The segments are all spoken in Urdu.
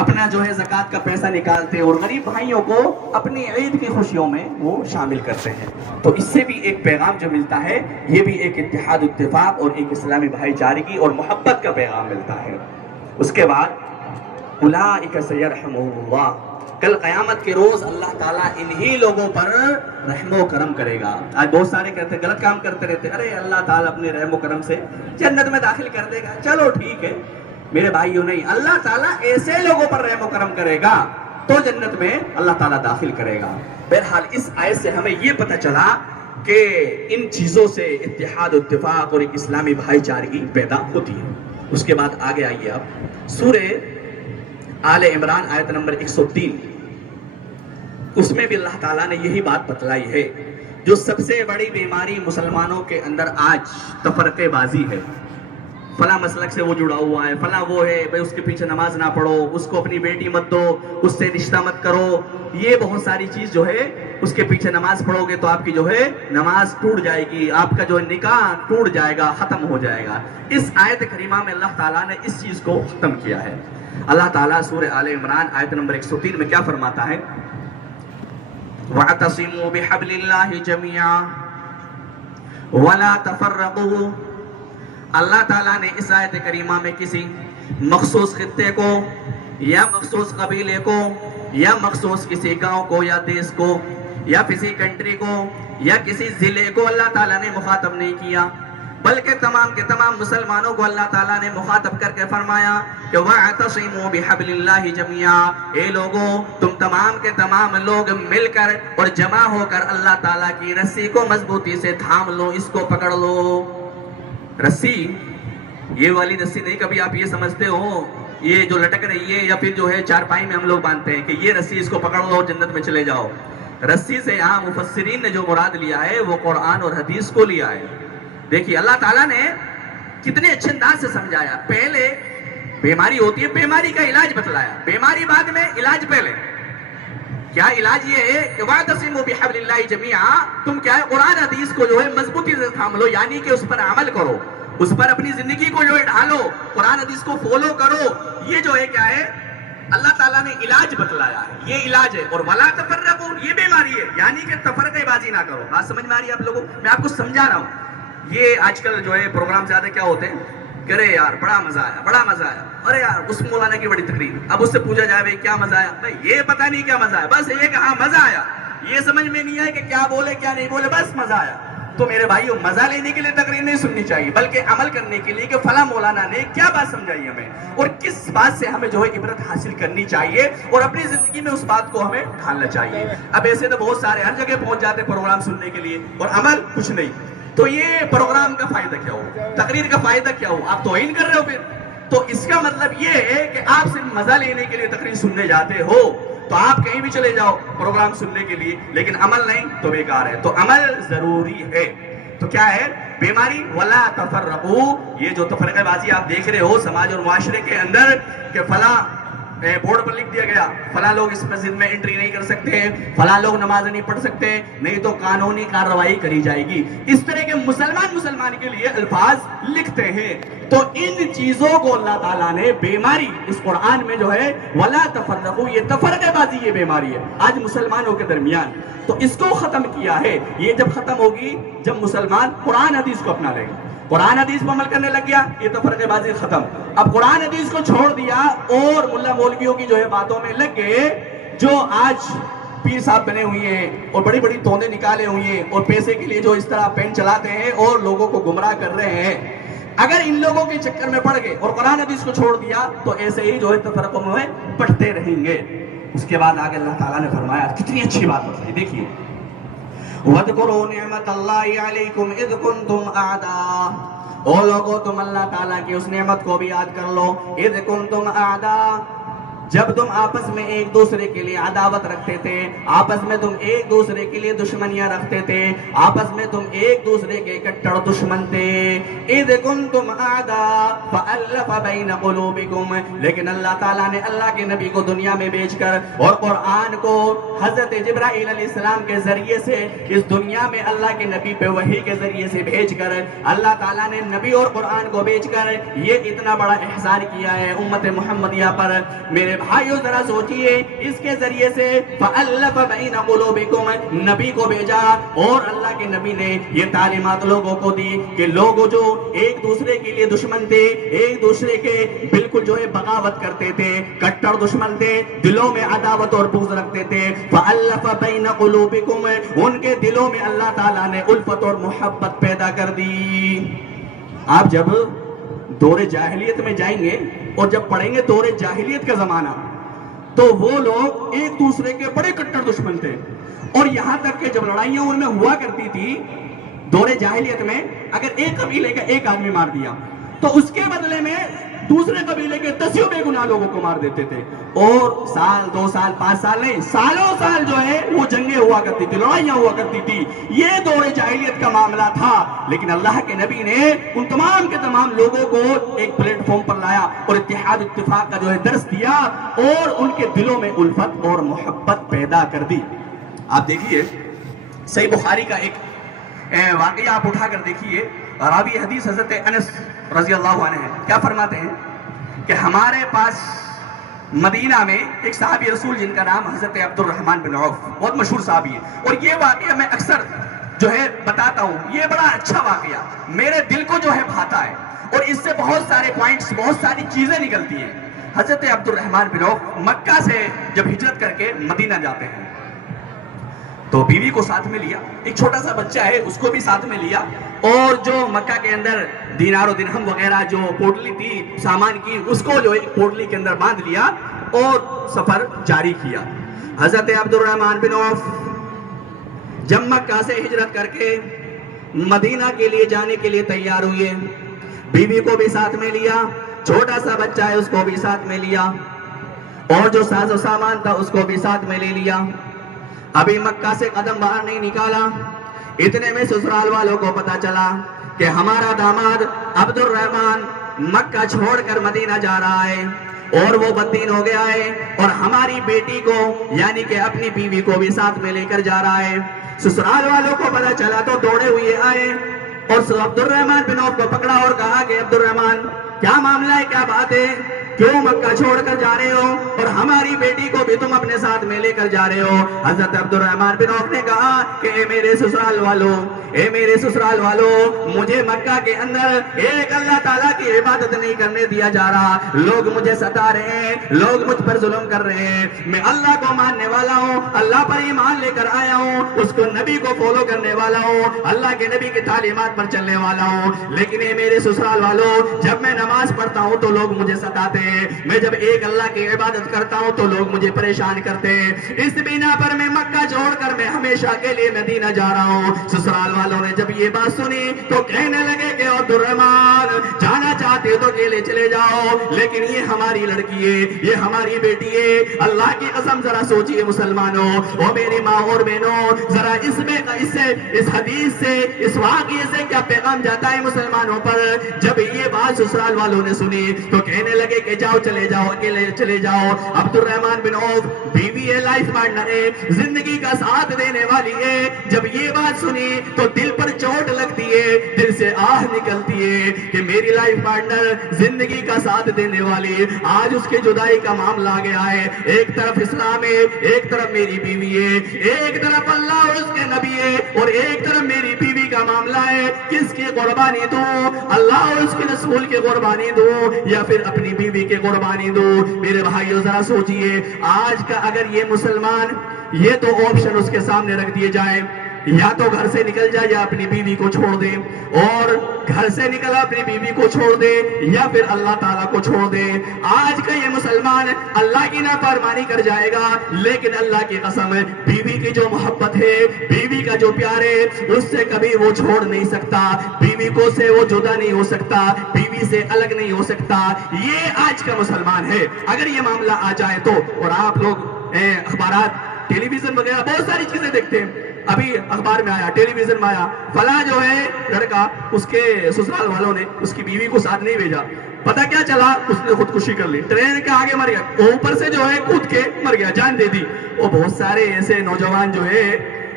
اپنا جو ہے زکوٰۃ کا پیسہ نکالتے ہیں اور غریب بھائیوں کو اپنی عید کی خوشیوں میں وہ شامل کرتے ہیں. تو اس سے بھی ایک پیغام جو ملتا ہے یہ بھی ایک اتحاد اتفاق اور ایک اسلامی بھائی چارگی اور محبت کا پیغام ملتا ہے. اس کے بعد اولئک سیرحمہم اللہ، کل قیامت کے روز اللہ تعالیٰ انہی لوگوں پر رحم و کرم کرے گا. آج بہت سارے کہتے ہیں غلط کام کرتے رہتے ہیں، ارے اللہ تعالیٰ اپنے رحم و کرم سے جنت میں داخل کر دے گا. چلو ٹھیک ہے میرے بھائیوں، نہیں، اللہ تعالیٰ ایسے لوگوں پر رحم و کرم کرے گا تو جنت میں اللہ تعالیٰ داخل کرے گا. بہرحال اس آیت سے ہمیں یہ پتہ چلا کہ ان چیزوں سے اتحاد اتفاق اور ایک اسلامی بھائی چارگی پیدا ہوتی ہے. اس کے بعد آگے آئیے آپ سورہ آل عمران آیت نمبر 103، اس میں بھی اللہ تعالیٰ نے یہی بات بتلائی ہے. جو سب سے بڑی بیماری مسلمانوں کے اندر آج تفرقے بازی ہے، فلاں مسلک سے وہ جڑا ہوا ہے، فلاں وہ ہے، بھئی اس کے پیچھے نماز نہ پڑھو، اس کو اپنی بیٹی مت دو، اس سے رشتہ مت کرو، یہ بہت ساری چیز جو ہے اس کے پیچھے نماز پڑھو گے تو آپ کی جو ہے نماز ٹوٹ جائے گی، آپ کا جو نکاح ٹوٹ جائے گا، ختم ہو جائے گا. اس آیت کریمہ میں اللہ تعالیٰ نے اس چیز کو ختم کیا ہے. اللہ تعالیٰ سورہ آل عمران آیت نمبر 103 میں کیا فرماتا ہے؟ وَاعْتَصِمُوا بِحَبْلِ اللَّهِ جَمِيعًا وَلَا تَفَرَّقُوا. اللہ تعالیٰ نے اس آیت کریمہ میں کسی مخصوص خطے کو یا مخصوص قبیلے کو یا مخصوص کسی گاؤں کو یا دیس کو یا کسی کنٹری کو یا کسی ضلع کو اللہ تعالیٰ نے مخاطب نہیں کیا، بلکہ تمام کے تمام مسلمانوں کو اللہ تعالیٰ نے مخاطب کر کے فرمایا کہ وَاعْتَصِمُوا بِحَبْلِ اللَّهِ جَمِيعًا. اے لوگوں، تم تمام کے تمام لوگ مل کر اور جمع ہو کر اللہ تعالیٰ کی رسی کو مضبوطی سے تھام لو، اس کو پکڑ لو. رسی یہ والی رسی نہیں، کبھی آپ یہ سمجھتے ہو یہ جو لٹک رہی ہے یا پھر جو ہے چارپائی میں ہم لوگ باندھتے ہیں کہ یہ رسی اس کو پکڑ لو جنت میں چلے جاؤ. رسی سے یہاں مفسرین نے جو مراد لیا ہے وہ قرآن اور حدیث کو لیا ہے. دیکھیے اللہ تعالیٰ نے کتنے اچھے انداز سے سمجھایا. پہلے بیماری ہوتی ہے، بیماری کا علاج بتلایا، بیماری بعد میں، علاج پہلے. کیا علاج یہ ہے کہ وَاعْتَصِمُوا بِحَبْلِ اللَّهِ جَمِيعًا، تم کیا ہے قرآن حدیث کو جو ہے مضبوطی سے تھام لو، یعنی کہ اس پر عمل کرو، اس پر اپنی زندگی کو جو ہے ڈھالو، قرآن حدیث کو فالو کرو. یہ جو ہے کیا ہے اللہ تعالیٰ نے علاج بتلایا ہے، یہ علاج ہے. اور وَلَا تَفَرَّقُوا، یہ بیماری ہے، یعنی کہ تفرقے بازی نہ کرو. بات سمجھ میں آ رہی ہے آپ لوگوں؟ میں آپ کو سمجھا رہا ہوں. یہ آج کل جو ہے پروگرام زیادہ کیا ہوتے ہیں کہ ارے یار بڑا مزہ آیا، بڑا مزہ آیا، ارے یار اس مولانا کی بڑی تقریر. اب اس سے پوچھا جائے بھائی کیا مزہ آیا، بھائی یہ پتہ نہیں کیا مزہ آیا، بس یہ کہ ہاں مزہ آیا. یہ سمجھ میں نہیں آئے کہ کیا بولے کیا نہیں بولے، بس مزہ آیا. تو میرے بھائیو، مزہ لینے کے لیے تقریر نہیں سننی چاہیے، بلکہ عمل کرنے کے لیے کہ فلاں مولانا نے کیا بات سمجھائی ہمیں اور کس بات سے ہمیں جو ہے عبرت حاصل کرنی چاہیے اور اپنی زندگی میں اس بات کو ہمیں ڈھالنا چاہیے. اب ایسے تو بہت سارے ہر جگہ پہنچ جاتے پروگرام سننے کے لیے اور عمل کچھ نہیں. تو یہ پروگرام کا فائدہ کیا ہو، تقریر کا فائدہ کیا ہو؟ آپ توہین کر رہے ہو. پھر تو اس کا مطلب یہ ہے کہ آپ صرف مزہ لینے کے لیے تقریر سننے جاتے ہو. تو آپ کہیں بھی چلے جاؤ پروگرام سننے کے لیے، لیکن عمل نہیں تو بیکار ہے. تو عمل ضروری ہے. تو کیا ہے بیماری؟ وَلَا تَفَرَّقُوا. یہ جو تفرقہ بازی آپ دیکھ رہے ہو سماج اور معاشرے کے اندر کہ فلاں بورڈ پر لکھ دیا گیا فلاں لوگ اس مسجد میں انٹری نہیں کر سکتے، فلاں لوگ نماز نہیں پڑھ سکتے، نہیں تو قانونی کارروائی کری جائے گی. اس طرح کے مسلمان کے لیے الفاظ لکھتے ہیں. تو ان چیزوں کو اللہ تعالیٰ نے بیماری اس قرآن میں جو ہے وَلَا تَفَرَّقُوا، یہ تفرقہ بازی یہ بیماری ہے آج مسلمانوں کے درمیان. تو اس کو ختم کیا ہے. یہ جب ختم ہوگی جب مسلمان قرآن حدیث کو اپنا لے گا، قرآن حدیث پر عمل کرنے لگ گیا، یہ تفرقہ بازی ختم. اب قرآن حدیث کو چھوڑ دیا اور ملا مولویوں کی جو ہے باتوں میں لگ گئے، جو آج پیر صاحب بنے ہوئے ہیں اور بڑی بڑی توندے نکالے ہوئے ہیں اور پیسے کے لیے جو اس طرح پین چلاتے ہیں اور لوگوں کو گمراہ کر رہے ہیں. اگر ان لوگوں کے چکر میں پڑ گئے اور قرآن حدیث کو چھوڑ دیا تو ایسے ہی جو ہے تفرقوں میں بٹتے رہیں گے. اس کے بعد آگے اللہ تعالیٰ نے فرمایا، کتنی اچھی بات بتائی. دیکھیے وَاذْكُرُوا نِعْمَةَ اللَّهِ عَلَيْكُمْ إِذْ كُنْتُمْ أَعْدَاءً. او لوگو تم اللہ تعالیٰ کی اس نعمت کو بھی یاد کر لو. اذ کنتم اعداء، جب تم آپس میں ایک دوسرے کے لیے عداوت رکھتے تھے، آپس میں تم ایک دوسرے کے لیے دشمنیاں رکھتے تھے، آپس میں تم ایک دوسرے کے کٹڑ دشمن تھے. اذ کنتم اعداء فألف بین قلوبکم. لیکن اللہ تعالیٰ نے اللہ کے نبی کو دنیا میں بھیج کر اور قرآن کو حضرت جبرائیل علیہ السلام کے ذریعے سے اس دنیا میں اللہ کے نبی پہ وحی کے ذریعے سے بھیج کر اللہ تعالیٰ نے نبی اور قرآن کو بھیج کر یہ اتنا بڑا احسان کیا ہے امت محمدیہ پر. میرے بھائیو ذرا سوچئے اس کے ذریعے سے فَأَلَّفَ بَيْنَ قُلُوبِكُمْ نبی کو بھیجا اور اللہ کے نبی نے یہ تعلیمات لوگوں کو دی کہ لوگ جو ایک دوسرے کے لیے دشمن تھے، ایک دوسرے کے بالکل جو ہے بغاوت کرتے تھے، کٹر دشمن تھے، دلوں میں عداوت اور بغض رکھتے تھے، فَأَلَّفَ بَيْنَ قُلُوبِكُمْ ان کے دلوں میں اللہ تعالیٰ نے الفت اور محبت پیدا کر دی۔ آپ جب دور جاہلیت میں جائیں گے اور جب پڑھیں گے دور جاہلیت کا زمانہ تو وہ لوگ ایک دوسرے کے بڑے کٹر دشمن تھے، اور یہاں تک کہ جب لڑائیاں ان میں ہوا کرتی تھی دور جاہلیت میں، اگر ایک قبیلے کا ایک آدمی مار دیا تو اس کے بدلے میں دوسرے قبیلے کے 10 بے گناہ لوگوں کو مار دیتے تھے، اور سال 2 سال 5 سال نہیں، سالوں سال جو ہے وہ جنگیں ہوا کرتی تھی، لڑائیاں ہوا کرتی تھی۔ یہ دور جاہلیت کا معاملہ تھا، لیکن اللہ کے نبی نے ان تمام کے تمام لوگوں کو ایک پلیٹ فارم پر لایا اور اتحاد اتفاق کا جو ہے درس دیا اور ان کے دلوں میں الفت اور محبت پیدا کر دی۔ آپ دیکھیے صحیح بخاری کا ایک واقعہ آپ اٹھا کر دیکھیے، راوی حدیث حضرت انس رضی اللہ عنہ ہے، کیا فرماتے ہیں کہ ہمارے پاس مدینہ میں ایک صحابی رسول جن کا نام حضرت عبد الرحمن بن عوف، بہت مشہور صحابی ہے، اور یہ واقعہ میں اکثر جو ہے بتاتا ہوں، یہ بڑا اچھا واقعہ میرے دل کو جو ہے بھاتا ہے، اور اس سے بہت سارے پوائنٹس، بہت ساری چیزیں نکلتی ہیں۔ حضرت عبد الرحمن بن عوف مکہ سے جب ہجرت کر کے مدینہ جاتے ہیں تو بیوی کو ساتھ میں لیا، ایک چھوٹا سا بچہ ہے اس کو بھی ساتھ میں لیا، اور جو مکہ کے اندر دینار و درہم وغیرہ جو پوٹلی تھی سامان کی، اس کو جو ایک پوٹلی کے اندر باندھ لیا اور سفر جاری کیا۔ حضرت عبد الرحمن بن عوف جب مکہ سے ہجرت کر کے مدینہ کے لیے جانے کے لیے تیار ہوئے، بیوی کو بھی ساتھ میں لیا، چھوٹا سا بچہ ہے اس کو بھی ساتھ میں لیا، اور جو ساز و سامان تھا اس کو بھی ساتھ میں لے لیا۔ ابھی مکہ سے قدم باہر نہیں نکالا، اتنے میں سسرال والوں کو پتا چلا کہ ہمارا داماد عبد الرحمن مکہ چھوڑ کر مدینہ جا رہا ہے اور وہ بددین ہو گیا ہے، اور ہماری بیٹی کو یعنی کہ اپنی بیوی کو بھی ساتھ میں لے کر جا رہا ہے۔ سسرال والوں کو پتا چلا تو دوڑے ہوئے آئے اور عبد الرحمن بن عوف کو پکڑا اور کہا کہ عبد الرحمن کیا معاملہ ہے، کیا بات ہے، کیوں مکہ چھوڑ کر جا رہے ہو اور ہماری بیٹی کو بھی تم اپنے ساتھ میں لے کر جا رہے ہو؟ حضرت عبد الرحمن بن عوف نے کہا کہ اے میرے سسرال والوں، مجھے مکہ کے اندر ایک اللہ تعالیٰ کی عبادت نہیں کرنے دیا جا رہا، لوگ مجھے ستا رہے ہیں، لوگ مجھ پر ظلم کر رہے ہیں، میں اللہ کو ماننے والا ہوں، اللہ پر ایمان لے کر آیا ہوں، اس کو نبی کو فالو کرنے والا ہوں، اللہ کے نبی کی تعلیمات پر چلنے والا ہوں، لیکن اے میرے سسرال والوں، جب میں نماز پڑھتا ہوں تو لوگ مجھے ستاتے ہیں، میں جب ایک اللہ کی عبادت کرتا ہوں تو لوگ مجھے پریشان کرتے ہیں، اس بنا پر میں مکہ چھوڑ کر میں ہمیشہ کے لیے مدینہ جا رہا ہوں۔ سسرال والوں نے جب یہ بات سنی تو کہنے لگے کہ عبد الرحمن جانا چاہتے تو اکیلے چلے جاؤ، لیکن یہ ہماری لڑکی ہے، یہ ہماری بیٹی ہے، اللہ کی قسم ذرا سوچئے مسلمانوں اور میری ماں اور بہنوں، ذرا اس حدیث سے، اس واقعے سے کیا پیغام جاتا ہے مسلمانوں پر؟ جب یہ بات سسرال والوں نے سنی تو کہنے لگے کہ جاؤ چلے جاؤ، اکیلے چلے جاؤ۔ عبد الرحمن بن عوف بیوی ہے، لائف پارٹنر ہے، زندگی کا ساتھ دینے والی ہے، جب یہ بات سنی تو دل پر چوٹ لگتی ہے، دل سے آہ نکلتی ہے کہ میری لائف پارٹنر زندگی کا ساتھ دینے والی آج اس کے جدائی کا معاملہ آ گیا ہے۔ ایک طرف اسلام ہے، ایک طرف میری بیوی ہے، ایک طرف اللہ اور اس کے نبی ہے، اور ایک طرف میری بیوی کا معاملہ ہے، کس کی قربانی دوں؟ اللہ اور اس کے رسول کی قربانی دوں یا پھر اپنی بیوی کی قربانی دوں؟ میرے بھائیو ذرا سوچئے، آج کا اگر یہ مسلمان یہ تو آپشن اس کے سامنے رکھ دیے جائے، یا تو گھر سے نکل جائے یا اپنی بیوی کو چھوڑ دے، اور گھر سے نکلا اپنی بیوی کو چھوڑ دے یا پھر اللہ تعالیٰ کو چھوڑ دے، آج کا یہ مسلمان اللہ کی نافرمانی کر جائے گا، لیکن اللہ کی قسم بیوی کی جو محبت ہے، بیوی کا جو پیار ہے، اس سے کبھی وہ چھوڑ نہیں سکتا، بیوی کو سے وہ جدا نہیں ہو سکتا، بیوی سے الگ نہیں ہو سکتا۔ یہ آج کا مسلمان ہے۔ اگر یہ معاملہ آ جائے تو، اور آپ لوگ اخبارات، ٹیلی ویژن وغیرہ بہت ساری چیزیں دیکھتے ہیں، ابھی اخبار میں آیا، ٹیلی ویژن میں آیا، فلاں جو ہے لڑکا، اس کے سسرال والوں نے اس کی بیوی کو ساتھ نہیں بھیجا، پتہ کیا چلا؟ اس نے خودکشی کر لی، ٹرین کے آگے مر گیا، اوپر سے جو ہے کود کے مر گیا، جان دے دی۔ اور بہت سارے ایسے نوجوان جو ہے،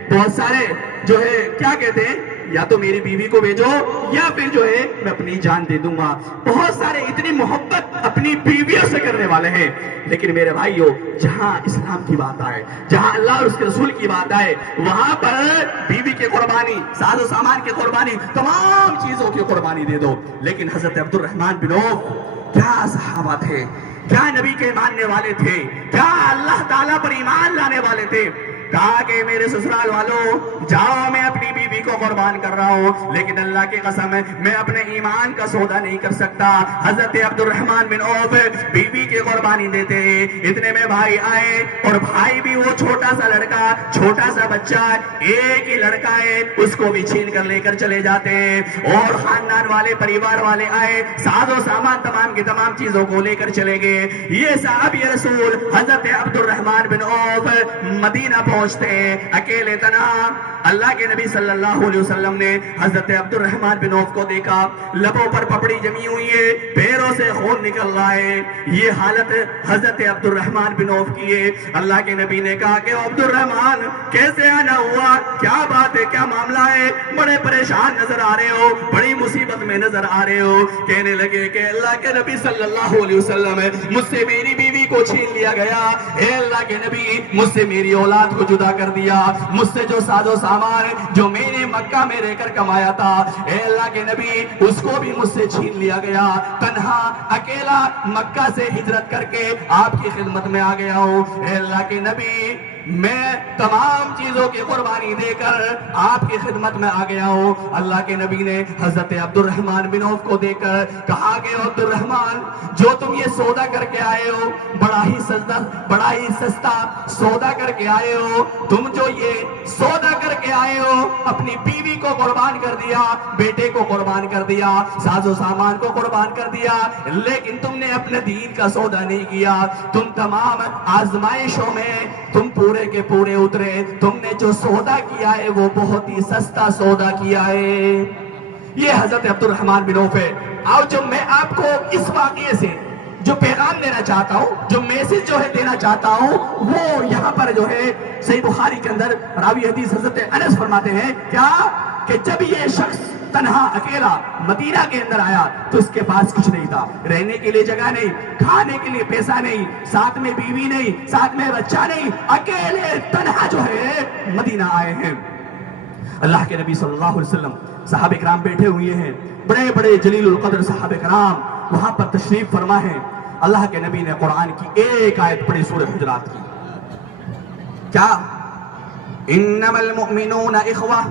بہت سارے جو ہے کیا کہتے ہیں یا تو میری بیوی کو بھیجو یا پھر جو ہے میں اپنی جان دے دوں گا۔ بہت سارے اتنی محبت اپنی بیویوں سے کرنے والے ہیں، لیکن میرے بھائیو جہاں اسلام کی بات آئے، جہاں اللہ اور اس کے رسول کی بات آئے، وہاں پر بیوی کی قربانی، ساز و سامان کی قربانی، تمام چیزوں کی قربانی دے دو۔ لیکن حضرت عبد الرحمن بن عوف کیا صحابہ تھے، کیا نبی کے ماننے والے تھے، کیا اللہ تعالیٰ پر ایمان لانے والے تھے۔ کہا کہ میرے سسرال والوں جاؤ، میں اپنی بیوی کو قربان کر رہا ہوں، لیکن اللہ کی قسم ہے میں اپنے ایمان کا سودا نہیں کر سکتا۔ حضرت عبد الرحمن بن عوف بیوی کی قربانی دیتے، اتنے میں بھائی آئے، اور بھائی بھی وہ چھوٹا سا لڑکا، چھوٹا سا بچہ، ایک ہی لڑکا ہے، اس کو بھی چھین کر لے کر چلے جاتے ہیں۔ اور خاندان والے، پریوار والے آئے، ساز و سامان تمام کی تمام چیزوں کو لے کر چلے گئے۔ یہ صحابی رسول حضرت عبد الرحمن بن عوف مدینہ پہنچتے اکیلے تنہا۔ اللہ کے نبی صلی اللہ علیہ وسلم نے حضرت عبد الرحمن بن عوف کو دیکھا، لبوں پر پپڑی جمی ہوئی ہے، پیروں سے خون نکل رہا ہے۔ یہ حالت حضرت عبد الرحمن بن عوف کی ہے۔ اللہ کے نبی نے کہا کہ عبد الرحمن کیسے آنا ہوا، کیا بات ہے، کیا معاملہ ہے، بڑے پریشان نظر آ رہے ہو، بڑی مصیبت میں نظر آ رہے ہو۔ کہنے لگے کہ اللہ کے نبی صلی اللہ علیہ وسلم مجھ سے میری بیوی کو چھین لیا گیا، اے اللہ کے نبی مجھ سے میری اولاد کو جدا کر دیا، مجھ سے جو ساز و سامان جو میں نے مکہ میں رہ کر کمایا تھا، اے اللہ کے نبی اس کو بھی مجھ سے چھین لیا گیا۔ تنہا اکیلا مکہ سے ہجرت کر کے آپ کی خدمت میں آ گیا ہوں، اے اللہ کے نبی میں تمام چیزوں کی قربانی دے کر آپ کی خدمت میں آ گیا ہوں۔ اللہ کے نبی نے حضرت عبد الرحمن بن عوف کو دیکھ کر کہا کہ عبد الرحمن جو تم یہ سودا کر کے آئے ہو، بڑا ہی سستا سودا کر کے آئے ہو، تم جو یہ سودا کر کے آئے ہو، اپنی بیوی کو قربان کر دیا، بیٹے کو قربان کر دیا، ساز و سامان کو قربان کر دیا، لیکن تم نے اپنے دین کا سودا نہیں کیا۔ تم تمام آزمائشوں میں تم پورے کے پورے اترے، تم نے جو سودا کیا ہے وہ بہت ہی سستا سودا کیا ہے۔ یہ حضرت عبد الرحمن بن عوف ہے۔ اور جو میں آپ کو اس واقعے سے جو پیغام دینا چاہتا ہوں، جو میسج جو ہے دینا چاہتا ہوں، وہ یہاں پر جو ہے صحیح بخاری کے اندر راوی حدیث حضرت انس فرماتے ہیں کیا کہ جب یہ شخص تنہا اکیلا مدینہ کے اندر آیا تو اس کے پاس کچھ نہیں تھا، رہنے کے لیے جگہ نہیں، کھانے کے لیے پیسہ نہیں، ساتھ میں بیوی نہیں، ساتھ میں بچہ نہیں، اکیلے تنہا جو ہے مدینہ آئے ہیں۔ اللہ کے نبی صلی اللہ علیہ وسلم، صحابہ کرام بیٹھے ہوئے ہیں، بڑے بڑے جلیل القدر صحابہ کرام وہاں پر تشریف فرما ہے۔ اللہ کے نبی نے قرآن کی ایک آیت پڑھی سورہ حجرات کی، کیا انما المؤمنون اخوہ،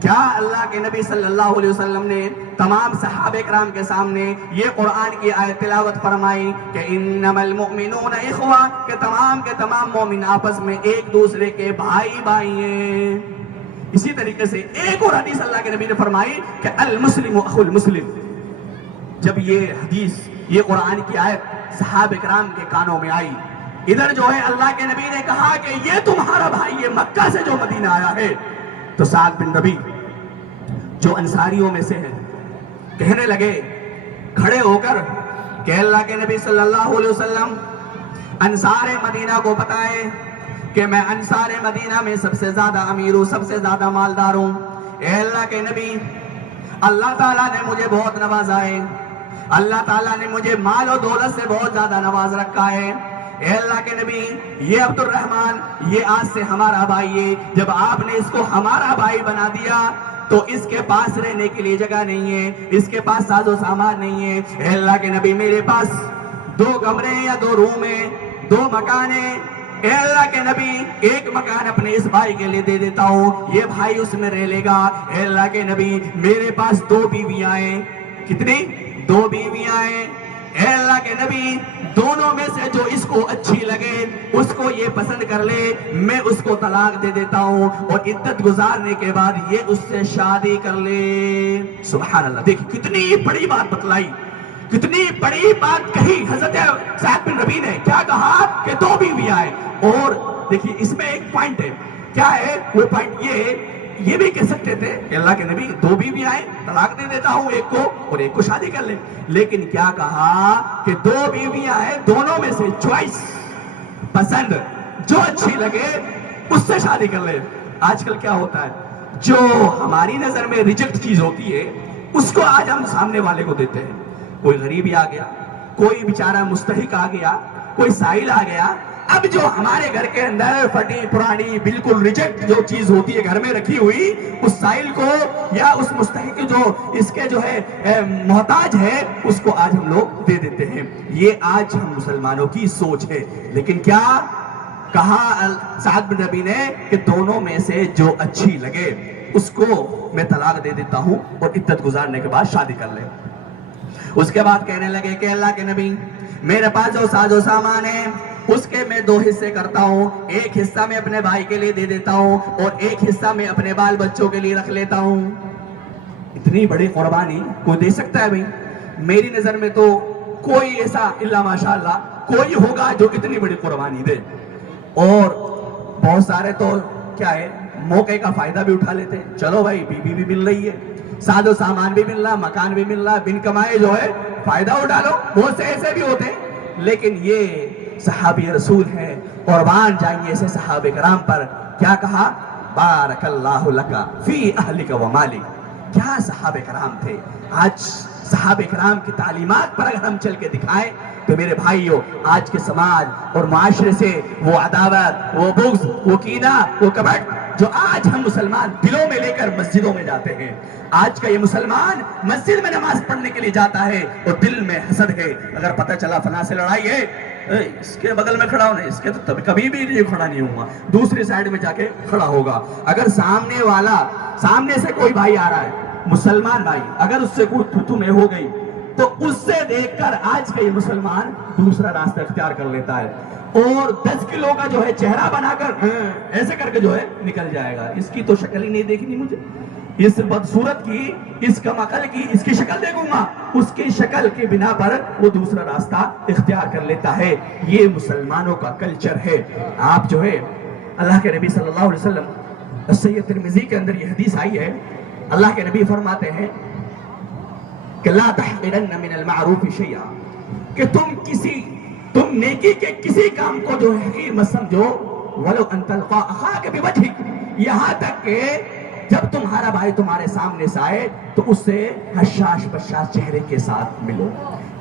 کیا اللہ کے نبی صلی اللہ علیہ وسلم نے تمام صحابہ کرام کے سامنے یہ قرآن کی آیت تلاوت فرمائی کہ انما المؤمنون اخوہ، کہ تمام کے تمام مومن آپس میں ایک دوسرے کے بھائی بھائی ہیں۔ اسی طریقے سے ایک اور حدیث اللہ کے نبی نے فرمائی کہ المسلم اخو المسلم۔ جب یہ حدیث، یہ قرآن کی آیت صحابہ کرام کے کانوں میں آئی، ادھر جو ہے اللہ کے نبی نے کہا کہ یہ تمہارا بھائی ہے مکہ سے جو مدینہ آیا ہے، تو سعد بن ربیع جو انصاریوں میں سے ہے کہنے لگے کھڑے ہو کر کہ اللہ کے نبی صلی اللہ علیہ وسلم انصار مدینہ کو بتائے کہ میں انصار مدینہ میں سب سے زیادہ امیر ہوں، سب سے زیادہ مالدار ہوں۔ اے اللہ کے نبی، اللہ تعالیٰ نے مجھے بہت نوازا ہے، اللہ تعالیٰ نے مجھے مال و دولت سے بہت زیادہ نواز رکھا ہے۔ اے اللہ کے نبی، یہ عبد الرحمن یہ آج سے ہمارا بھائی ہے، جب آپ نے اس کو ہمارا بھائی بنا دیا تو اس کے پاس رہنے کے لیے جگہ نہیں ہے، اس کے پاس ساز و سامان نہیں ہے۔ اے اللہ کے نبی، میرے پاس 2 کمرے یا 2 روم ہیں، 2 مکان ہیں۔ اے اللہ کے نبی، ایک مکان اپنے اس بھائی کے لیے دے دیتا ہوں، یہ بھائی اس میں رہ لے گا۔ اے اللہ کے نبی، میرے پاس 2 بیویاں ہیں، کتنی؟ 2 بیویاں ہیں۔ اے اللہ کے نبی، دونوں میں سے جو اس کو اچھی لگے اس کو یہ پسند کر لے، میں اس کو طلاق دے دیتا ہوں اور عدت گزارنے کے بعد یہ اس سے شادی کر لے۔ سبحان اللہ، دیکھیں کتنی بڑی بات بتلائی، کتنی بڑی بات کہی حضرت سعد بن ربیع نے۔ کیا کہا کہ 2 بیویاں ہیں، اور دیکھیے اس میں ایک پوائنٹ ہے، کیا ہے وہ پوائنٹ؟ یہ بھی کہہ سکتے تھے کہ اللہ کے نبی 2 بیویاں ہیں، طلاق دے دیتا ہوں ایک کو اور ایک کو شادی کر لیں، لیکن کیا کہا کہ 2 بیویاں ہیں، دونوں میں سے چوائس، پسند جو اچھی لگے اس سے شادی کر لیں۔ آج کل کیا ہوتا ہے، جو ہماری نظر میں ریجیکٹ چیز ہوتی ہے اس کو آج ہم سامنے والے کو دیتے ہیں. کوئی غریب ہی آ گیا, کوئی بیچارہ مستحق آ گیا, کوئی سائل آ گیا. اب جو ہمارے گھر کے اندر پھٹی پرانی بالکل ریجیکٹ جو چیز ہوتی ہے گھر میں رکھی ہوئی, اس سائل کو یا اس مستحق جو اس کے جو ہے محتاج ہے اس کو آج ہم لوگ دے دیتے ہیں. یہ آج ہم مسلمانوں کی سوچ ہے. لیکن کیا کہا سعد بن ربیع نے کہ دونوں میں سے جو اچھی لگے اس کو میں طلاق دے دیتا ہوں اور عدت گزارنے کے بعد شادی کر لے. اس کے بعد کہنے لگے کہ اللہ کے نبی, میرے پاس جو ساز و سامان ہے اس کے میں 2 حصے کرتا ہوں. ایک حصہ میں اپنے بھائی کے لیے دے دیتا ہوں اور ایک حصہ میں اپنے بال بچوں کے لیے رکھ لیتا ہوں. اتنی بڑی قربانی کوئی دے سکتا ہے بھائی؟ میری نظر میں تو کوئی ایسا الا ماشاءاللہ کوئی ہوگا جو اتنی بڑی قربانی دے. اور بہت سارے تو کیا ہے موقع کا فائدہ بھی اٹھا لیتے ہیں. چلو بھائی بیوی بھی مل رہی ہے, ساز و سامان بھی مل رہا, مکان بھی مل رہا, بن کمائے جو ہے فائدہ اٹھا لو. بہت سے ایسے بھی ہوتے ہیں. لیکن یہ صحابی رسول ہے, قربان جائیں ایسے صحابہ کرام پر. کیا کہا؟ بارک اللہ لک فی اہلک و مالک. کیا صحابہ کرام تھے. آج صحابہ کرام کی تعلیمات پر اگر ہم چل کے دکھائیں تو میرے بھائیوں, آج کے سماج اور معاشرے سے وہ عداوت, وہ بغض, وہ کینہ, وہ کپٹ جو آج ہم مسلمان دلوں میں لے کر مسجدوں میں جاتے ہیں. آج کا یہ مسلمان مسجد میں نماز پڑھنے کے لیے جاتا ہے اور دل میں حسد ہے. اگر پتہ چلا فلاں سے لڑائی ہے, اس کے بغل میں کھڑا ہونا, اس کے تو کبھی بھی نہیں کھڑا نہیں ہوں گا, دوسری سائیڈ میں جا کے کھڑا ہوگا. اگر سامنے والا, سامنے سے کوئی بھائی آ رہا ہے مسلمان بھائی, اگر اس سے کوئی تو میں ہو گئی تو اس سے دیکھ کر آج کا یہ مسلمان دوسرا راستہ اختیار کر لیتا ہے اور 10 کلو کا جو ہے چہرہ بنا کر ایسے کر کے جو ہے نکل جائے گا. اس کی تو شکل ہی نہیں دیکھنی مجھے, اس بدصورت کی, اس کم عقل کی, اس کی شکل دیکھوں گا. اس کی شکل کے بنا پر وہ دوسرا راستہ اختیار کر لیتا ہے. یہ مسلمانوں کا کلچر ہے. آپ جو ہے اللہ کے نبی صلی اللہ علیہ وسلم سید ترمذی کے اندر یہ حدیث آئی ہے, اللہ کے نبی فرماتے ہیں کہ لا تحقرن من المعروف شیئا, کہ تم نیکی کے کسی کام کو جو حقیر مت سمجھو. ولو ان تلقا اخاک بوجهک, یہاں تک کہ جب تمہارا بھائی تمہارے سامنے سے آئے تو اس سے حشاش بشاش چہرے کے ساتھ ملو.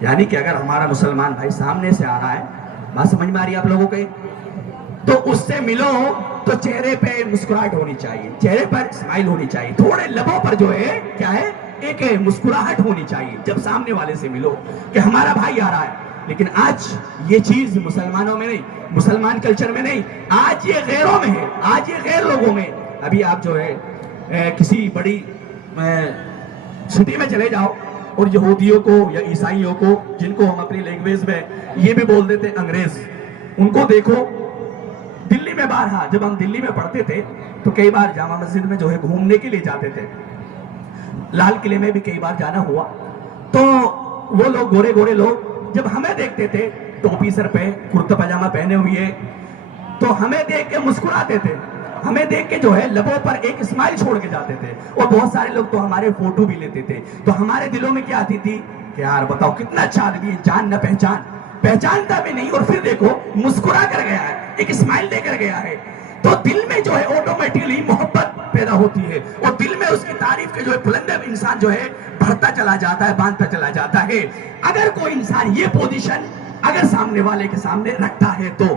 یعنی کہ اگر ہمارا مسلمان بھائی سامنے سے آ رہا ہے, بات سمجھ میں آ رہی ہے آپ لوگوں کے, تو اس سے ملو تو چہرے پہ مسکراہٹ ہونی چاہیے, چہرے پر اسمائل ہونی چاہیے, تھوڑے لبوں پر جو ہے کیا ہے ایک مسکراہٹ ہونی چاہیے جب سامنے والے سے ملو کہ ہمارا بھائی آ رہا ہے. لیکن آج یہ چیز مسلمانوں میں نہیں, مسلمان کلچر میں نہیں, آج یہ غیروں میں ہے, آج یہ غیر لوگوں میں. ابھی آپ جو ہے کسی بڑی سٹی میں چلے جاؤ اور یہودیوں کو یا عیسائیوں کو, جن کو ہم اپنی لینگویج میں یہ بھی بول دیتے انگریز, ان کو دیکھو. دلی میں بارہا جب ہم دلی میں پڑھتے تھے تو کئی بار جامع مسجد میں جو ہے گھومنے کے لیے جاتے تھے, لال قلعے میں بھی کئی بار جانا ہوا, تو وہ لوگ گورے گورے لوگ جب ہمیں دیکھتے تھے ٹوپی سر پہ کرتا پاجامہ پہنے ہوئے تو ہمیں دیکھ کے مسکراتے تھے, ہمیں دیکھ کے جو ہے لبوں پر ایک اسمائل چھوڑ کے جاتے تھے. اور بہت سارے لوگ تو ہمارے فوٹو بھی لیتے تھے. تو ہمارے دلوں میں کیا آتی تھی کہ یار بتاؤ کتنا اچھا آدمی ہے, جان نہ پہچان, پہچانتا بھی نہیں, اور پھر دیکھو مسکرا کر گیا ہے, ایک اسمائل دے کر گیا ہے. تو دل میں جو ہے آٹومیٹکلی محبت پیدا ہوتی ہے اور دل میں اس کی تعریف کے جو ہے بلندہ انسان جو ہے بڑھتا چلا جاتا ہے, باندھتا چلا جاتا ہے. اگر کوئی انسان یہ پوزیشن اگر سامنے والے کے سامنے رکھتا ہے تو.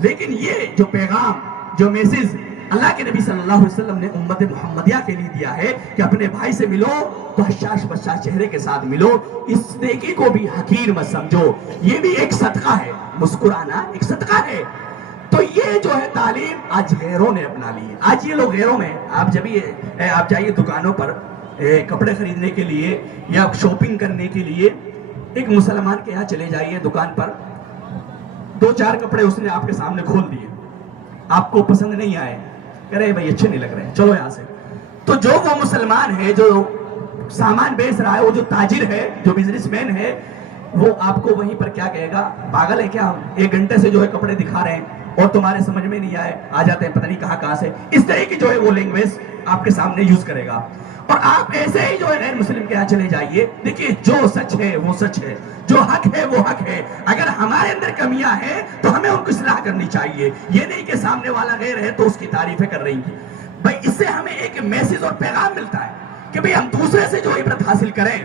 لیکن یہ جو پیغام, جو میسج اللہ کے نبی صلی اللہ علیہ وسلم نے امت محمدیہ کے لیے دیا ہے کہ اپنے بھائی سے ملو تو حشاش بشاش چہرے کے ساتھ ملو, اس نیکی کو بھی حقیر مت سمجھو, یہ بھی ایک صدقہ ہے, مسکرانا ایک صدقہ ہے. تو یہ جو ہے تعلیم آج غیروں نے اپنا لی ہے. آج یہ لوگ غیروں میں, آپ جب آپ جائیے دکانوں پر کپڑے خریدنے کے لیے یا شاپنگ کرنے کے لیے, ایک مسلمان کے یہاں چلے جائیے دکان پر, 2-4 کپڑے اس نے آپ کے سامنے کھول دیے, آپ کو پسند نہیں آئے, کہہ رہے بھائی اچھے نہیں لگ رہے, چلو یہاں سے. تو جو وہ مسلمان ہے جو سامان بیچ رہا ہے, وہ جو تاجر ہے, جو بزنس مین ہے, وہ آپ کو وہیں پر کیا کہے گا, پاگل ہے کیا, ہم 1 گھنٹے سے جو ہے کپڑے دکھا رہے ہیں اور تمہارے سمجھ میں نہیں آئے, آ جاتے ہیں پتہ نہیں کہاں سے. اس طرح کی جو ہے وہ لینگویج آپ کے سامنے یوز کرے گا. اور آپ ایسے ہی جو ہے غیر مسلم کے یہاں چلے جائیے, دیکھیے جو سچ ہے وہ سچ ہے, جو حق ہے وہ حق ہے. اگر ہمارے اندر کمیاں ہیں تو ہمیں ان کو اصلاح کرنی چاہیے, یہ نہیں کہ سامنے والا غیر ہے تو اس کی تعریفیں کر رہی ہیں. بھائی اس سے ہمیں ایک میسج اور پیغام ملتا ہے کہ بھئی ہم دوسرے سے جو عبرت حاصل کریں.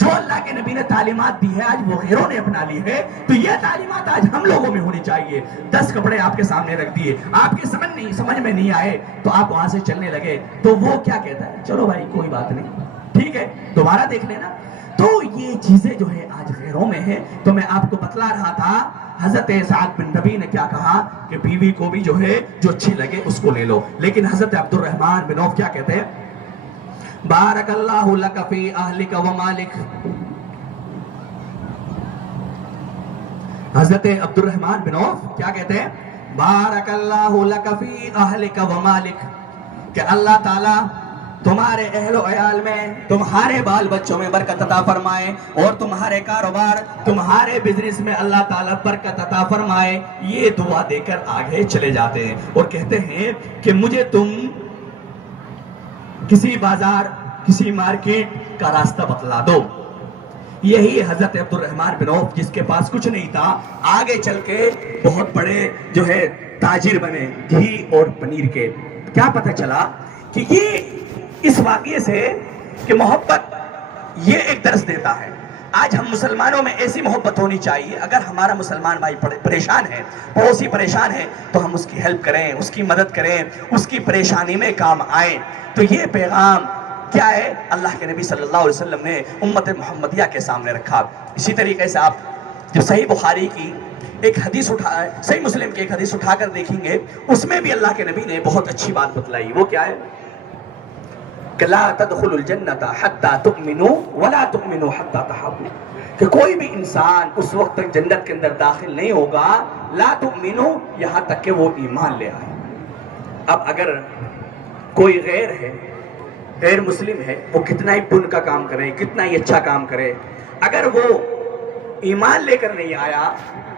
جو اللہ کے نبی نے تعلیمات دی ہے آج وہ غیروں نے اپنا لی ہے, تو یہ تعلیمات آج ہم لوگوں میں ہونی چاہیے. 10 کپڑے آپ کے سامنے رکھ دیے, آپ کے سمجھ میں نہیں آئے تو آپ وہاں سے چلنے لگے, تو وہ کیا کہتا ہے, چلو بھائی کوئی بات نہیں, ٹھیک ہے دوبارہ دیکھ لینا. تو یہ چیزیں جو ہے آج غیروں میں ہے. تو میں آپ کو بتلا رہا تھا حضرت سعد بن ربیع نے کیا کہا کہ بیوی کو بھی جو ہے جو اچھی لگے اس کو لے لو. لیکن حضرت عبد الرحمن بن عوف کیا کہتے ہیں, بارک اللہ لک فی اہلک و مالک. حضرت عبد الرحمن بن عوف کیا کہتے ہیں, بارک اللہ لک فی اہلک و مالک, کہ اللہ تعالی تمہارے اہل و عیال میں, تمہارے بال بچوں میں برکت عطا فرمائے, اور تمہارے کاروبار, تمہارے بزنس میں اللہ تعالیٰ برکت عطا فرمائے. یہ دعا دے کر آگے چلے جاتے ہیں اور کہتے ہیں کہ مجھے تم کسی بازار, کسی مارکیٹ کا راستہ بتلا دو. یہی حضرت عبد الرحمن بن عوف جس کے پاس کچھ نہیں تھا, آگے چل کے بہت بڑے جو ہے تاجر بنے گھی اور پنیر کے. کیا پتہ چلا کہ یہ اس واقعے سے کہ محبت یہ ایک درس دیتا ہے. آج ہم مسلمانوں میں ایسی محبت ہونی چاہیے, اگر ہمارا مسلمان بھائی پریشان ہے, پڑوسی پریشان ہے, تو ہم اس کی ہیلپ کریں, اس کی مدد کریں, اس کی پریشانی میں کام آئیں. تو یہ پیغام کیا ہے اللہ کے نبی صلی اللہ علیہ وسلم نے امت محمدیہ کے سامنے رکھا. اسی طریقے سے آپ جب صحیح بخاری کی ایک حدیث صحیح مسلم کی ایک حدیث اٹھا کر دیکھیں گے, اس میں بھی اللہ کے نبی نے بہت اچھی بات بتلائی. وہ کیا ہے کہ لا تدخلوا الجنت حتی تؤمنوا ولا تؤمنوا حتی تحابوا, کہ کوئی بھی انسان اس وقت تک جنت کے اندر داخل نہیں ہوگا لا تؤمنوا, یہاں تک کہ وہ ایمان لے آئے. اب اگر کوئی غیر ہے, غیر مسلم ہے, وہ کتنا ہی پن کا کام کرے, کتنا ہی اچھا کام کرے, اگر وہ ایمان لے کر نہیں آیا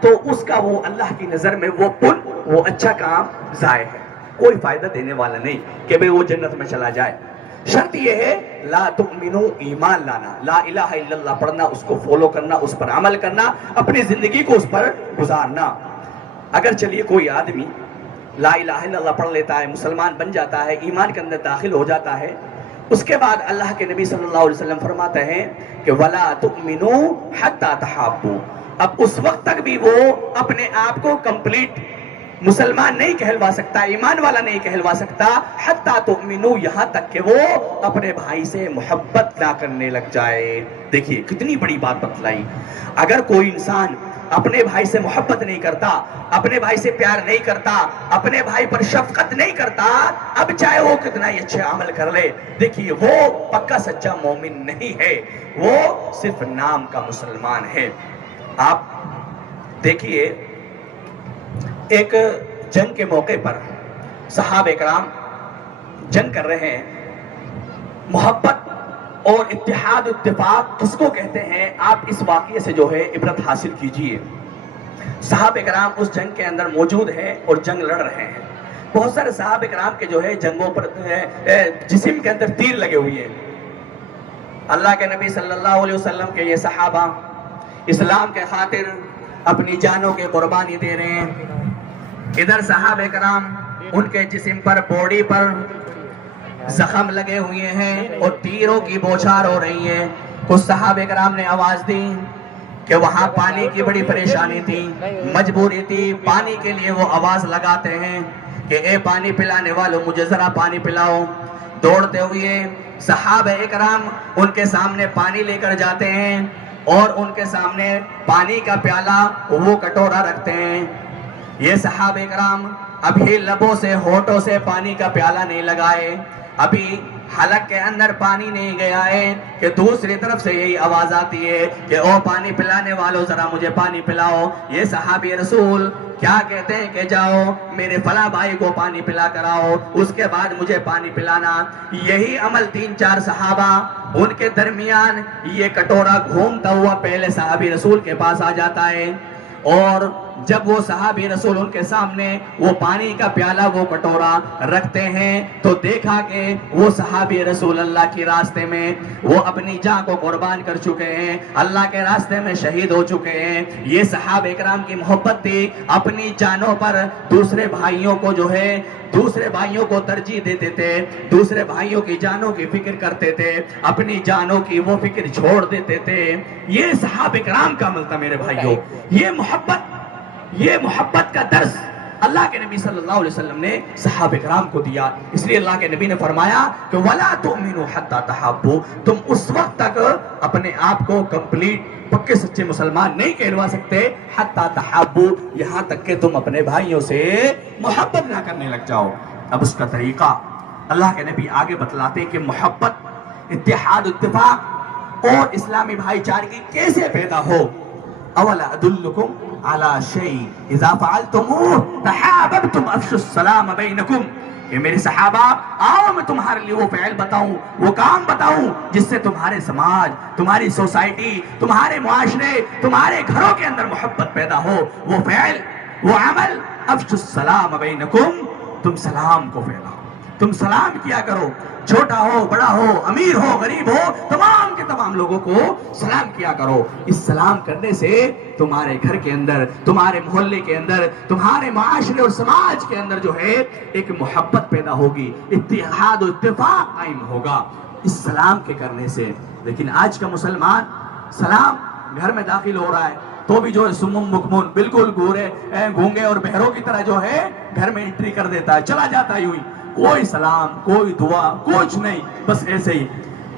تو اس کا وہ اللہ کی نظر میں وہ پن, وہ اچھا کام ضائع ہے, کوئی فائدہ دینے والا نہیں کہ بھئی وہ جنت میں چلا جائے. شرط یہ ہے لا تؤمنو, ایمان لانا, لا الہ الا اللہ پڑھنا, اس کو فالو کرنا, اس پر عمل کرنا, اپنی زندگی کو اس پر گزارنا. اگر چلیے کوئی آدمی لا الہ الا اللہ پڑھ لیتا ہے, مسلمان بن جاتا ہے, ایمان کے اندر داخل ہو جاتا ہے, اس کے بعد اللہ کے نبی صلی اللہ علیہ وسلم فرماتے ہیں کہ وَلَا تُؤْمِنُوا حَتَّى تَحَابُّوا, اب اس وقت تک بھی وہ اپنے آپ کو کمپلیٹ مسلمان نہیں کہلوا سکتا, ایمان والا نہیں کہلوا سکتا, حَتَّى تُؤْمِنُوا, یہاں تک کہ وہ اپنے بھائی سے محبت نہ کرنے لگ جائے. دیکھیے کتنی بڑی بات بتلائی. اگر کوئی انسان اپنے بھائی سے محبت نہیں کرتا, اپنے بھائی سے پیار نہیں کرتا, اپنے بھائی پر شفقت نہیں کرتا, اب چاہے وہ کتنا ہی اچھے عمل کر لے, دیکھیے وہ پکا سچا مومن نہیں ہے, وہ صرف نام کا مسلمان ہے. آپ دیکھیے ایک جنگ کے موقع پر صحابہ کرام جنگ کر رہے ہیں. محبت اور اتحاد اتفاق کس کو کہتے ہیں, آپ اس واقعے سے جو ہے عبرت حاصل کیجئے. صحابہ کرام اس جنگ کے اندر موجود ہیں اور جنگ لڑ رہے ہیں. بہت سارے صحابہ کرام کے جو ہے جنگوں پر جسم کے اندر تیر لگے ہوئے ہیں. اللہ کے نبی صلی اللہ علیہ وسلم کے یہ صحابہ اسلام کے خاطر اپنی جانوں کے قربانی دے رہے ہیں. ادھر صحابہ کرام ان کے جسم پر, باڈی پر زخم لگے ہوئے ہیں اور تیروں کی بوچھار ہو رہی ہے. کچھ صحابہ کرام نے آواز دی کہ وہاں پانی کی بڑی پریشانی تھی, مجبوری تھی, پانی کے لیے وہ آواز لگاتے ہیں کہ اے پانی پلانے والوں مجھے ذرا پانی پلاؤ. دوڑتے ہوئے صحابہ کرام ان کے سامنے پانی لے کر جاتے ہیں اور ان کے سامنے پانی کا پیالہ وہ کٹورا رکھتے ہیں. یہ صحابہ کرام ابھی لبوں سے ہونٹوں سے پانی کا پیالہ نہیں لگائے, ابھی حلق کے اندر پانی نہیں گیا ہے کہ دوسری طرف سے یہی آواز آتی ہے کہ او پانی پلانے والوں ذرا مجھے پانی پلاؤ. یہ صحابی رسول کیا کہتے ہیں کہ جاؤ میرے فلاں بھائی کو پانی پلا کر آؤ, اس کے بعد مجھے پانی پلانا. یہی عمل 3-4 صحابہ, ان کے درمیان یہ کٹورا گھومتا ہوا پہلے صحابی رسول کے پاس آ جاتا ہے اور جب وہ صحابی رسول ان کے سامنے وہ پانی کا پیالہ وہ کٹورا رکھتے ہیں تو دیکھا کہ وہ صحابی رسول اللہ کے راستے میں وہ اپنی جان کو قربان کر چکے ہیں، اللہ کے راستے میں شہید ہو چکے ہیں۔ یہ صحابہ کرام کی محبت تھی، اپنی جانوں پر دوسرے بھائیوں کو جو ہے دوسرے بھائیوں کو ترجیح دیتے تھے، دوسرے بھائیوں کی جانوں کی فکر کرتے تھے، اپنی جانوں کی وہ فکر چھوڑ دیتے تھے۔ یہ صحابہ کرام کا عمل تھا میرے بھائیوں۔ یہ محبت کا درس اللہ کے نبی صلی اللہ علیہ وسلم نے صحابہ کرام کو دیا۔ اس لیے اللہ کے نبی نے فرمایا کہ وَلَا تُؤْمِنُوا حَتَّى تَحَابُّوا، تم اس وقت تک اپنے آپ کو کمپلیٹ پکے سچے مسلمان نہیں کہلوا سکتے حَتَّى تَحَابُّوا، یہاں تک کہ تم اپنے بھائیوں سے محبت نہ کرنے لگ جاؤ۔ اب اس کا طریقہ اللہ کے نبی آگے بتلاتے کہ محبت، اتحاد، اتفاق اور اسلامی بھائی چارگی کیسے پیدا ہو۔ اولا ادلکم علی شیء اذا فعلتموه تحاببتم افشوا السلام بینکم، کہ میرے صحابہ آؤ میں تمہارے لیے وہ فعل بتاؤں، وہ کام بتاؤں جس سے تمہارے سماج، تمہاری سوسائٹی، تمہارے معاشرے، تمہارے گھروں کے اندر محبت پیدا ہو۔ وہ فعل، وہ عمل، افشوا السلام بینکم، تم سلام کو پھیلاؤ، تم سلام کیا کرو، چھوٹا ہو بڑا ہو امیر ہو غریب ہو تمام کے تمام لوگوں کو سلام کیا کرو۔ اس سلام کرنے سے تمہارے گھر کے اندر، تمہارے محلے کے اندر، تمہارے معاشرے اور سماج کے اندر جو ہے ایک محبت پیدا ہوگی، اتحاد و اتفاق قائم ہوگا اس سلام کے کرنے سے۔ لیکن آج کا مسلمان سلام گھر میں داخل ہو رہا ہے تو بھی جو ہے سمم مکمون، بالکل گونگے اور بہروں کی طرح جو ہے گھر میں انٹری کر دیتا ہے، چلا جاتا ہے یوں ہی، کوئی سلام، کوئی دعا، کچھ نہیں، بس ایسے ہی۔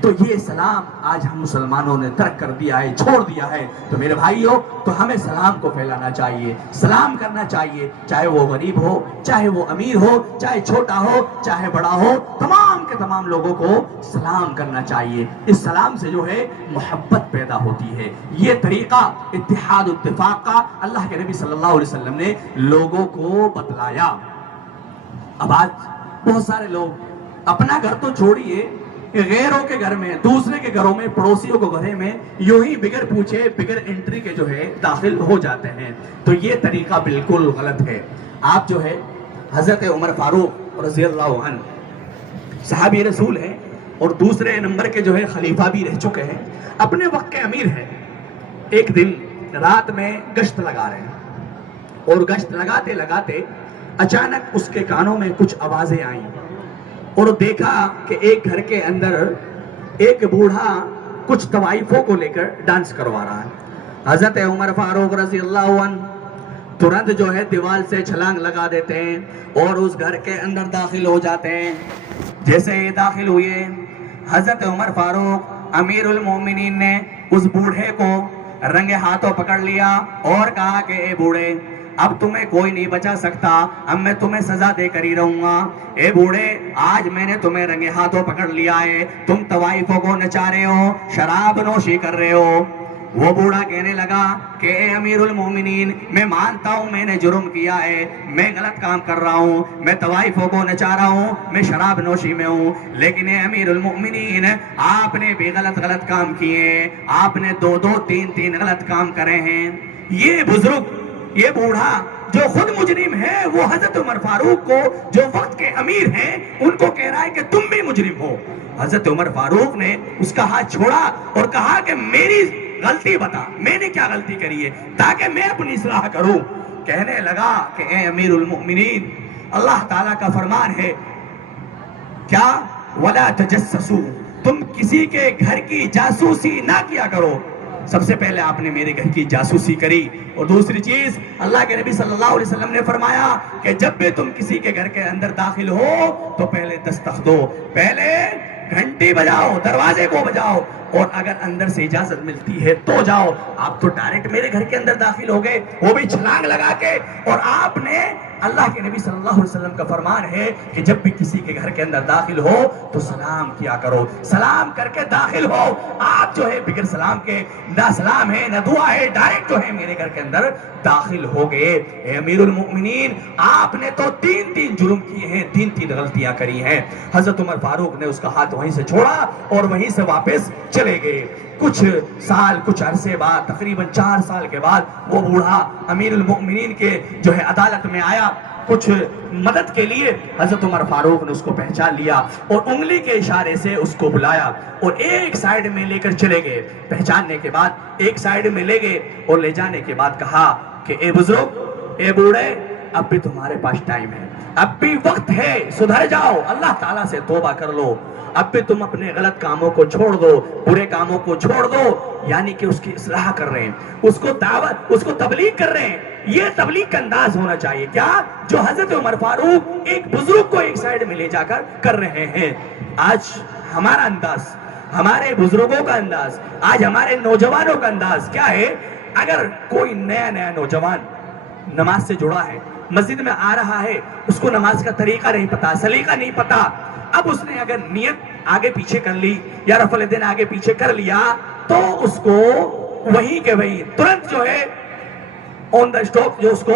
تو یہ سلام آج ہم مسلمانوں نے ترک کر دیا ہے، چھوڑ دیا ہے۔ تو میرے بھائیوں، تو ہمیں سلام کو پھیلانا چاہیے، سلام کرنا چاہیے، چاہے وہ غریب ہو، چاہے وہ امیر ہو، چاہے چھوٹا ہو، چاہے بڑا ہو، تمام کے تمام لوگوں کو سلام کرنا چاہیے۔ اس سلام سے جو ہے محبت پیدا ہوتی ہے۔ یہ طریقہ اتحاد و اتفاق کا اللہ کے نبی صلی اللہ علیہ وسلم نے لوگوں کو بتلایا۔ اب آج بہت سارے لوگ اپنا گھر تو چھوڑیے، غیروں کے گھر میں، دوسرے کے گھروں میں، پڑوسیوں کو گھرے میں یوں ہی بغیر پوچھے بغیر انٹری کے جو ہے داخل ہو جاتے ہیں۔ تو یہ طریقہ بالکل غلط ہے۔ آپ جو ہے حضرت عمر فاروق رضی اللہ عنہ صحابی رسول ہیں اور دوسرے نمبر کے جو ہے خلیفہ بھی رہ چکے ہیں، اپنے وقت کے امیر ہیں۔ ایک دن رات میں گشت لگا رہے ہیں اور گشت لگاتے لگاتے اچانک اس کے کانوں میں کچھ آوازیں آئیں اور دیکھا کہ ایک گھر کے اندر ایک بوڑھا کچھ طوائفوں کو لے کر ڈانس کروا رہا ہے۔ حضرت عمر فاروق رضی اللہ عنہ ترنت جو ہے دیوال سے چھلانگ لگا دیتے ہیں اور اس گھر کے اندر داخل ہو جاتے ہیں۔ جیسے ہی داخل ہوئے، حضرت عمر فاروق امیر المومنین نے اس بوڑھے کو رنگے ہاتھوں پکڑ لیا اور کہا کہ اے بوڑھے، اب تمہیں کوئی نہیں بچا سکتا، اب میں تمہیں سزا دے کر ہی رہوں گا۔ اے بوڑھے، آج میں نے تمہیں رنگے ہاتھوں پکڑ لیا ہے، تم طوائفوں کو نچا رہے ہو، شراب نوشی کر رہے ہو۔ وہ بوڑھا کہنے لگا کہ اے امیر المومنین، میں مانتا ہوں میں نے جرم کیا ہے، میں غلط کام کر رہا ہوں، میں طوائفوں کو نچا رہا ہوں، میں شراب نوشی میں ہوں، لیکن اے امیر المومنین، آپ نے بھی غلط کام کیے، آپ نے دو تین غلط کام کرے ہیں۔ یہ بزرگ، یہ بوڑھا جو خود مجرم ہے، وہ حضرت عمر فاروق کو جو وقت کے امیر ہیں ان کو کہہ رہا ہے کہ تم بھی مجرم ہو۔ حضرت عمر فاروق نے اس کا ہاتھ چھوڑا اور کہا کہ میری غلطی بتا، میں نے کیا غلطی کری ہے تاکہ میں اپنی اصلاح کروں۔ کہنے لگا کہ اے امیر المؤمنین، اللہ تعالیٰ کا فرمان ہے کیا وَلَا تَجَسَّسُوا، تم کسی کے گھر کی جاسوسی نہ کیا کرو۔ سب سے پہلے آپ نے میرے گھر کی جاسوسی کری، اور دوسری چیز اللہ کے نبی صلی اللہ علیہ وسلم نے فرمایا کہ جب بھی تم کسی کے گھر کے اندر داخل ہو تو پہلے دستک دو، پہلے گھنٹی بجاؤ، دروازے کو بجاؤ، اور اگر اندر سے اجازت ملتی ہے تو جاؤ۔ آپ تو ڈائریکٹ میرے گھر کے اندر داخل ہو گئے، وہ بھی چھلانگ لگا کے، اور آپ نے، اللہ کے نبی صلی اللہ علیہ وسلم کا فرمان ہے کہ جب بھی کسی کے گھر کے اندر داخل ہو تو سلام کیا کرو، سلام کر کے داخل ہو۔ آپ جو ہے بغیر سلام کے، نہ سلام ہے نہ دعا ہے، ڈائریکٹ جو ہے میرے گھر کے اندر داخل ہو گئے۔ اے امیر المؤمنین، آپ نے تو تین جرم کیے ہیں، تین غلطیاں کری ہیں۔ حضرت عمر فاروق نے اس کا ہاتھ وہیں سے چھوڑا اور وہیں سے واپس چلے گئے. کچھ سال کچھ عرصے بعد تقریباً 4 سال کے بعد وہ بوڑھا امیر المؤمنین کے جو ہے عدالت میں آیا کچھ مدد کے لیے. حضرت عمر فاروق نے اس کو پہچان لیا اور انگلی کے اشارے سے اس کو بلایا اور ایک سائیڈ میں لے کر چلے گئے. پہچاننے کے بعد ایک سائیڈ میں لے گئے اور لے جانے کے بعد کہا کہ اے بزرگ، اے بوڑھے، اب بھی تمہارے پاس ٹائم ہے، اب بھی وقت ہے، سدھر جاؤ، اللہ تعالیٰ سے توبہ کر لو. اب بھی تم اپنے غلط کاموں کو چھوڑ دو، برے کاموں کو چھوڑ دو. یعنی کہ اس کی اصلاح کر رہے ہیں، اس کو دعوت، اس کو تبلیغ کر رہے ہیں. یہ تبلیغ کا انداز ہونا چاہیے کیا جو حضرت عمر فاروق ایک بزرگ کو ایک سائیڈ میں لے جا کر رہے ہیں. آج ہمارا انداز، ہمارے بزرگوں کا انداز، آج ہمارے نوجوانوں کا انداز کیا ہے؟ اگر کوئی نیا نوجوان نماز سے جڑا ہے، مسجد میں آ رہا ہے، اس کو نماز کا طریقہ نہیں پتا، سلیقہ نہیں پتا، اب اس نے اگر نیت آگے پیچھے کر لی یا رفع الیدین آگے پیچھے کر لیا تو اس کو وہی کہ وہی ترنت جو ہے آن دا اسٹاپ جو اس کو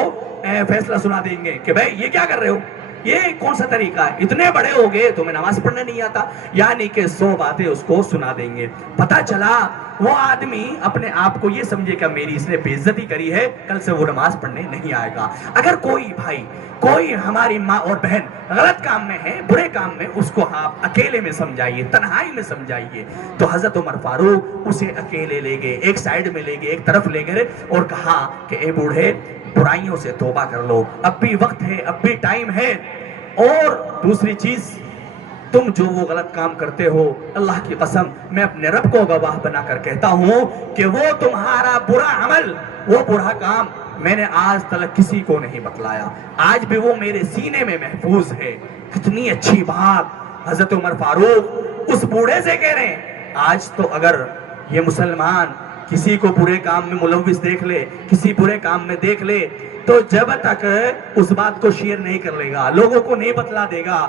فیصلہ سنا دیں گے کہ بھائی یہ کیا کر رہے ہو، یہ کون سا طریقہ ہے، اتنے بڑے ہو گئے تمہیں نماز پڑھنے نہیں آتا. یعنی کہ 100 باتیں اس کو سنا دیں گے. پتا چلا وہ آدمی اپنے آپ کو یہ سمجھے کہ میری اس نے بے عزتی کری ہے، کل سے وہ نماز پڑھنے نہیں آئے گا. اگر کوئی بھائی، کوئی ہماری ماں اور بہن غلط کام میں ہے، برے کام میں، اس کو آپ اکیلے میں سمجھائیے، تنہائی میں سمجھائیے. تو حضرت عمر فاروق اسے اکیلے لے گئے، ایک سائیڈ میں لے گئے، ایک طرف لے گئے اور کہا کہ اے بوڑھے، برائیوں سے توبہ کر لو، اب بھی وقت ہے، اب بھی ٹائم ہے. اور دوسری چیز، تم جو وہ غلط کام کرتے ہو، اللہ کی قسم میں اپنے رب کو گواہ بنا کر کہتا ہوں کہ وہ تمہارا برا عمل، وہ برا کام میں نے آج تک کسی کو نہیں بتلایا، آج بھی وہ میرے سینے میں محفوظ ہے. کتنی اچھی بات حضرت عمر فاروق اس بوڑھے سے کہہ رہے ہیں. آج تو اگر یہ مسلمان کسی کو برے کام میں ملوث دیکھ لے، کسی برے کام میں دیکھ لے، تو جب تک اس بات کو شیئر نہیں کر لے گا، لوگوں کو نہیں بتلا دے گا،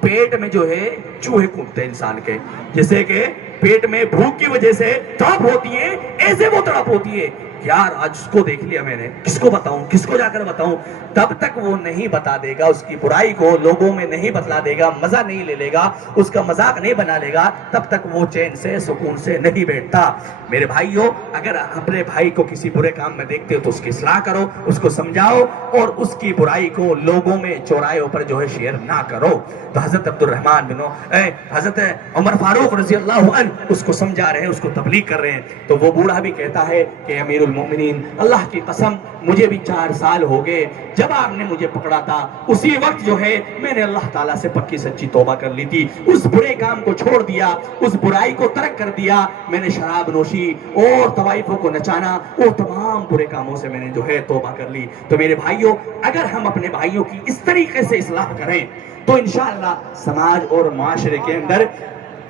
پیٹ میں جو ہے چوہے کودتے ہیں انسان کے، جیسے کہ پیٹ میں بھوک کی وجہ سے تڑپ ہوتی ہے، ایسے وہ تڑپ ہوتی ہے. یار آج اس کو دیکھ لیا میں نے، کس کو بتاؤں، کس کو جا کر بتاؤں؟ تب تک وہ نہیں بتا دے گا، اس کی برائی کو لوگوں میں نہیں بتلا دے گا، مزہ نہیں لے لے گا، اس کا مذاق نہیں بنا لے گا، تب تک وہ چین سے، سکون سے نہیں بیٹھتا. میرے بھائیوں، اگر اپنے بھائی کو کسی برے کام میں دیکھتے ہو تو اس کی اصلاح کرو، اس کو سمجھاؤ اور اس کی برائی کو لوگوں میں چوراہوں پر جو ہے شیئر نہ کرو. تو حضرت حضرت عمر فاروق رضی اللہ عنہ اس کو سمجھا رہے ہیں، اس کو تبلیغ کر رہے ہیں. تو وہ بوڑھا بھی کہتا ہے کہ امیر المؤمنین، اللہ کی قسم مجھے بھی 4 سال ہو گئے، جب آپ نے مجھے پکڑا تھا اسی وقت جو ہے میں نے اللہ تعالیٰ سے پکی سچی توبہ کر لی تھی، اس برے کام کو چھوڑ دیا، اس برائی کو ترک کر دیا. میں نے شراب نوشی اور طوائفوں کو نچانا، وہ تمام برے کاموں سے میں نے جو ہے توبہ کر لی. تو میرے بھائیوں، اگر ہم اپنے بھائیوں کی اس طریقے سے اصلاح کریں تو انشاءاللہ سماج اور معاشرے کے اندر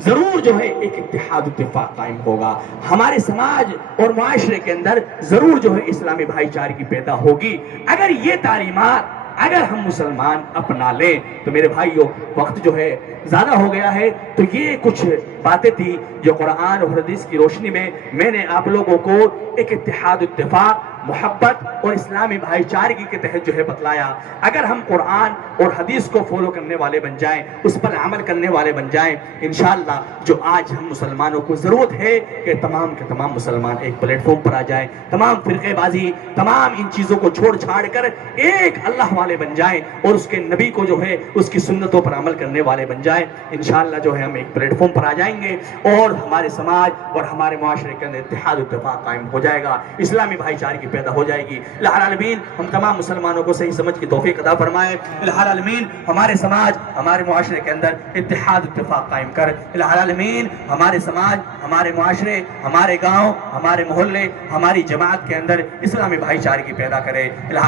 ضرور جو ہے ایک اتحاد اتفاق قائم ہوگا. ہمارے سماج اور معاشرے کے اندر ضرور جو ہے اسلامی بھائی چارے کی پیدا ہوگی. اگر یہ تعلیمات اگر ہم مسلمان اپنا لیں تو میرے بھائیوں، وقت جو ہے زیادہ ہو گیا ہے، تو یہ کچھ باتیں تھی جو قرآن اور حدیث کی روشنی میں نے آپ لوگوں کو ایک اتحاد اتفاق، محبت اور اسلامی بھائی چارگی کے تحت جو ہے بتلایا. اگر ہم قرآن اور حدیث کو فالو کرنے والے بن جائیں، اس پر عمل کرنے والے بن جائیں، انشاءاللہ جو آج ہم مسلمانوں کو ضرورت ہے کہ تمام کے تمام مسلمان ایک پلیٹ فارم پر آ جائیں، تمام فرقے بازی، تمام ان چیزوں کو چھوڑ چھاڑ کر ایک اللہ والے بن جائیں اور اس کے نبی کو جو ہے اس کی سنتوں پر عمل کرنے والے بن جائیں. انشاءاللہ جو ہے ہم ایک پلیٹ فارم پر آ جائیں گے اور ہمارے سماج اور ہمارے معاشرے کے اندر اتحاد اتفاق قائم ہو جائے گا، اسلامی بھائی چارے کی پیدا ہو جائے گی. الہ العالمین ہم تمام مسلمانوں کو صحیح سمجھ کی توفیق عطا فرمائے. الہ العالمین ہمارے سماج، ہمارے معاشرے کے اندر اتحاد اتفاق قائم کر. الہ العالمین ہمارے سماج، ہمارے معاشرے، ہمارے گاؤں، ہمارے محلے، ہماری جماعت کے اندر اسلامی بھائی چارے کی پیدا کرے. الہ